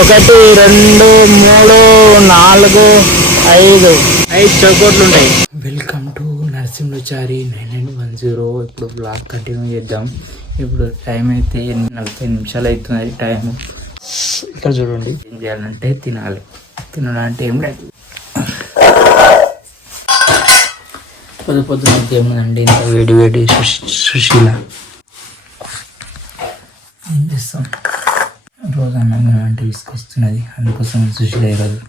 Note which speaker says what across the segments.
Speaker 1: ఒకటి రెండు మూడు నాలుగు ఐదు. ఐదు చౌకోట్లు ఉంటాయి. Welcome to Narasimhachari nine nine one zero. ఇప్పుడు బ్లాగ్ కంటిన్యూ చేద్దాం. ఇప్పుడు టైం అయితే నలభై నిమిషాలు అవుతుంది టైం ఇక్కడ చూడండి. ఏం చేయాలంటే తినాలి. తినాలంటే ఏం లేదు. పొద్దు పొద్దున ఏముందండి ఇంత వేడి వేడి సుశీ- సుశీల ఏం చేస్తాం రోజు అన్నం అంటే తీసుకొస్తున్నది అందుకోసం సుశీల ఈరోజు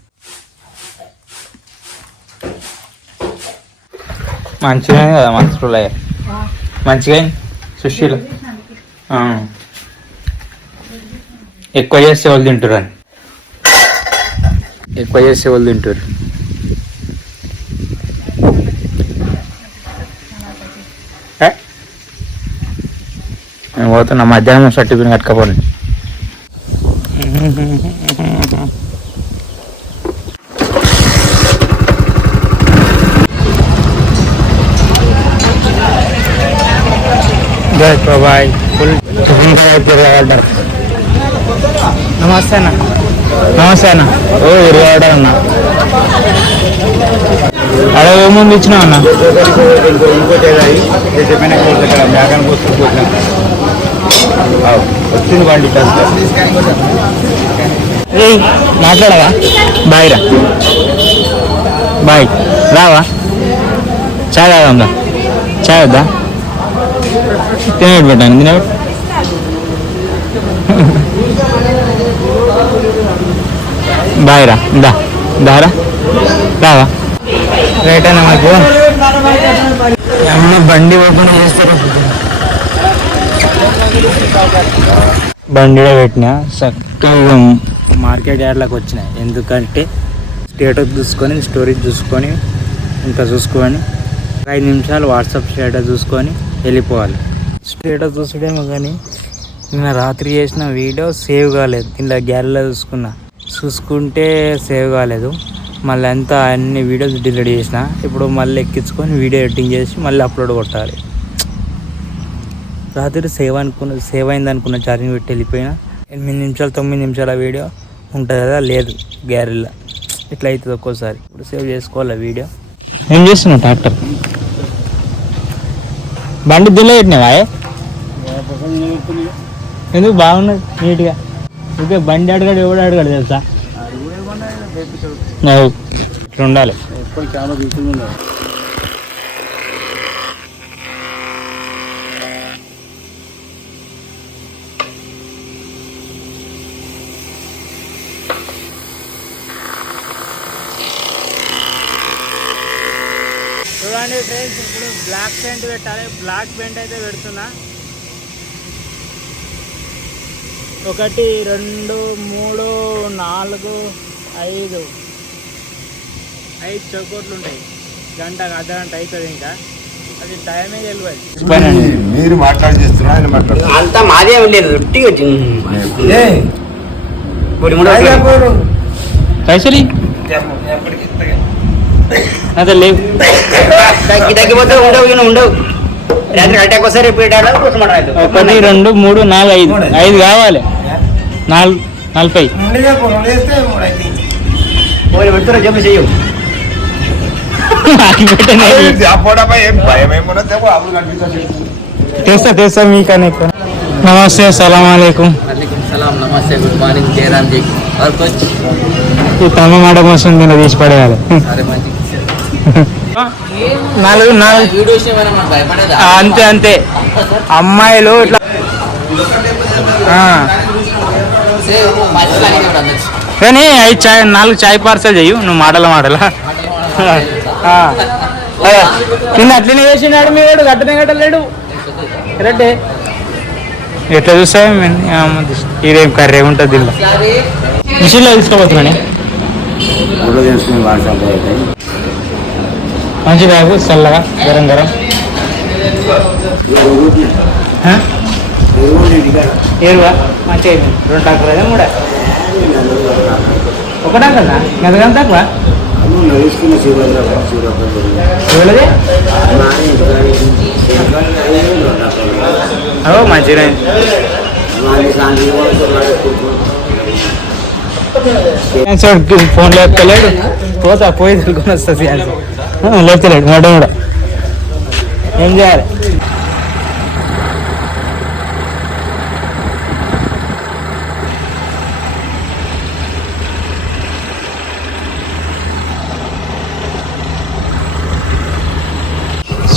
Speaker 1: మంచిగా కదా మంచి రోజు మంచిగా సుశీల. ఆ. ఎక్కువ చేస్తే వాళ్ళు తింటారు అని. ఎక్కువ చేస్తే వాళ్ళు తింటారు? నేను పోతున్నా మధ్యాహ్నం సర్టిఫికెట్ కట్టుకపోండి జై బాయ్ ఫుల్ ఆర్డర్ నమస్తే అన్న నమస్తే అన్న ఓ ఇరవై ఆర్డర్ అన్న అక్కడ ఏముంది ఇచ్చినావు అన్న
Speaker 2: వచ్చింది బండి
Speaker 1: ఏయ్ మాట్లాడవా? బాయ్ రా. బాయ్. రావా? చాయ్ తాగందా? చాయ్ వద్దా? తినేటి పెట్టాను బాయ్ రా దా. దారా రావా? రైట్ అన్న మాకు అమ్మ బండి ఓపెన్ చేస్తారు? బండిలో పెట్టిన చక్కగా మార్కెట్ యార్డ్లోకి వచ్చినాయి. ఎందుకంటే స్టేటస్ చూసుకొని స్టోరీ చూసుకొని ఇంకా చూసుకొని ఐదు నిమిషాలు వాట్సాప్ స్టేటస్ చూసుకొని వెళ్ళిపోవాలి. స్టేటస్ చూసుడేమో కానీ నిన్న రాత్రి చేసిన వీడియో సేవ్ కాలేదు. ఇలా గ్యాలరీలో చూసుకున్నా. చూసుకుంటే సేవ్ కాలేదు. మళ్ళీ అంతా అన్ని వీడియోస్ డిలీట్ చేసిన. ఇప్పుడు మళ్ళీ ఎక్కించుకొని వీడియో ఎడిటింగ్ చేసి మళ్ళీ అప్లోడ్ కొట్టాలి. రాత్రి సేవ్ అనుకున్న సేవ్ అయింది అనుకున్న ఛార్జింగ్ పెట్టి వెళ్ళిపోయినా. ఎనిమిది నిమిషాలు తొమ్మిది నిమిషాల వీడియో ఉంటుంది కదా లేదు గ్యారెల్లో. ఇట్లా అవుతుంది ఒక్కోసారి. ఇప్పుడు సేవ్ చేసుకోవాలి వీడియో ఏం చేస్తున్నావు ట్రాక్టర్ బండి దుల్ల పెట్టినావా ఎందుకు బాగున్నది నీట్గా? ఓకే బండి అడగాడు ఎవడు అడగాడు తెలుసా. ఇట్లా ఉండాలి. చూడండి ఫ్రెండ్స్ ఇప్పుడు బ్లాక్ పెయింట్ పెట్టాలి. బ్లాక్ పెయింట్ అయితే పెడుతున్నా. ఒకటి రెండు మూడు నాలుగు ఐదు. ఐదు చౌకోట్లు ఉంటాయి. గంట అర్ధ గంట అవుతుంది ఇంకా. అది టైమే తెలియదు
Speaker 2: మీరు మాట్లాడి
Speaker 3: అంతా మాదే లేదు రొట్టిగా
Speaker 1: పైసలు అదే లేవు
Speaker 3: తగ్గి తగ్గిపోతే ఉండవు ఈయన ఉండవు రాత్రి అటాక్ వస్తారు రిపీట్ ఆడాలి కూర్చోమంటారు
Speaker 1: ఒకటి రెండు మూడు నాలుగు ఐదు ఐదు కావాలి నాలుగు నలభై
Speaker 3: పోయి పెడుతున్నా చెప్పు చెయ్యు
Speaker 1: నాకు పెట్టనే
Speaker 2: పోవడమా ఏం భయం ఏమన్నా చెప్పు అప్పుడు కనిపిస్తుంది
Speaker 1: తెస్తా తెస్తా మీకనే నమస్తే సలాం అలైకుం
Speaker 3: वालेकुम सलाम नमस्ते गुड मॉर्निंग जयराम जी और कुछ
Speaker 1: ఈ తమ మాట కోసం దీన్ని తీసి పడేయాలి
Speaker 3: अरे मंजी
Speaker 1: నాలుగు నాలుగు. అంతే అంతే. అమ్మాయిలు ఇట్లా కానీ అవి చాయ్ నాలుగు చాయ్ పార్సల్ చెయ్యి నువ్వు మాటల మాటల. నిన్న అట్లనే చేసినాడు మీ వాడు గట్టనే గట్టలేడు రెడ్డి. ఎట్లా చూస్తావు ఇదేం కర్రీ ఉంటుంది ఇలా మిషన్లో తీసుకోబోతున్నాను మంచి బ్యాగు చల్లగా గరం గరం? ఏరువా? అయిపోయింది రెండు టాకులు అదే మూడా. ఒక టాకల్నా ఎంతకంత తక్కువ? మంచిగా ఫోన్ లేపుతలేడు పోతా పోయి తెలుకొని వస్తా సియాన్స్ లేపుతలేడు మేడం కూడా ఏం చేయాలి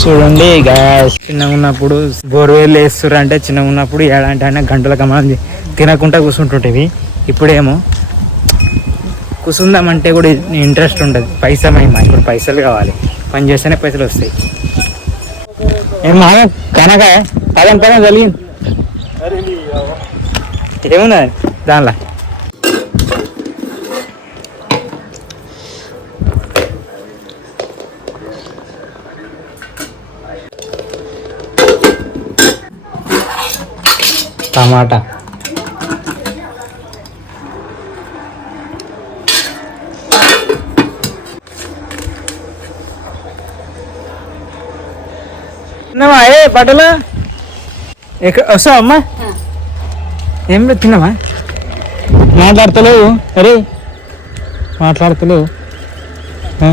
Speaker 1: చూడండి గ్యాస్ చిన్నగా ఉన్నప్పుడు బోర్వేలు వేస్తుర్రు అంటే చిన్నగా ఉన్నప్పుడు ఏడంటే అయినా గంటల కమాలి తినకుండా కూర్చుంటుంటేవి ఇప్పుడేమో కూర్చుందామంటే కూడా ఇంట్రెస్ట్ ఉంటుంది పైసా మహిమ ఇప్పుడు పైసలు కావాలి. పని చేస్తేనే పైసలు వస్తాయి. ఏం కనక పదం పదం కలిగింది ఏముంది దానిలా. టమాటా తిన్నావా ఏ బట్టలు వస్తావా అమ్మా ఏం తిన్నావా మాట్లాడతలేవు అరే మాట్లాడతలేవు ఆ?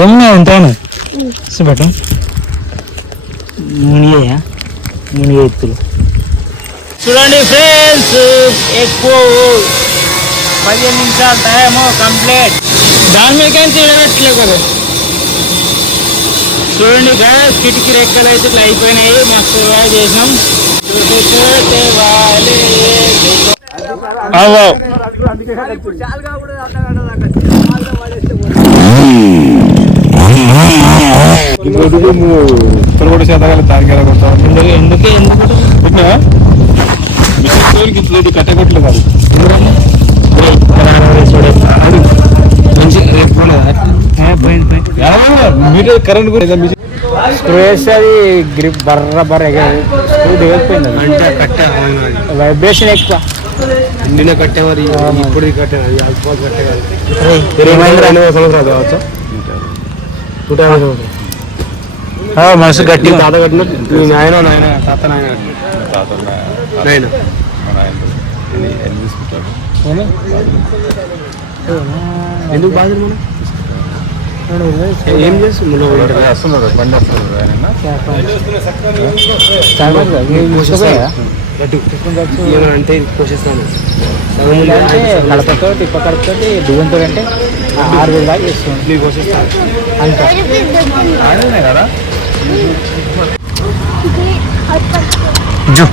Speaker 1: ఏమున్నాయి ఉంటాను చూపట్టు మునిగయ్యా మునిగే ఎత్తులు చూడండి ఫ్రెండ్స్ ఎక్కువ పదిహేను నిమిషాలు టైము కంప్లీట్ దాని మీకేం తీయనట్లేదు కదా చూడండి గ్యాస్ కిటికీ రెక్కలు అయితే ఇట్లా అయిపోయినాయి. మస్తు బాగా చేసాం
Speaker 2: శాతకాల తారికేలా కొడతాం
Speaker 1: ఎందుకు? ఎందుకు ఎందుకు
Speaker 2: కట్టెకొట్లు కాదు మీటర్ కరెంట్ కూడా
Speaker 1: స్క్రూ వేస్తే అది గ్రిప్ బర్ర బర్ర స్క్రూ దిగకపోయింది
Speaker 2: అంటే కట్ట
Speaker 1: వైబ్రేషన్ ఎక్కువ.
Speaker 2: నిన్న కట్టేవారు ఇప్పుడు కట్టేవారు సంవత్సరాలు యాభై సంవత్సరాలు.
Speaker 1: మనసు గట్టి
Speaker 2: నీ తాత కట్టినట్టు? మీ నాయన నాయన? తాత నాయన? నాయన. ఎందుకు బాధ ఏం చేస్తుంది వస్తున్నారు బండి వస్తున్నారు అంటే పోషిస్తాను
Speaker 1: కడపతో తిప్ప కడపతో దువ్వంతో అంటే ఆరు వేలు దాకా ఇస్తుంది
Speaker 2: నీకు పోషిస్తాను
Speaker 1: అంత.
Speaker 2: కదా?
Speaker 1: జు.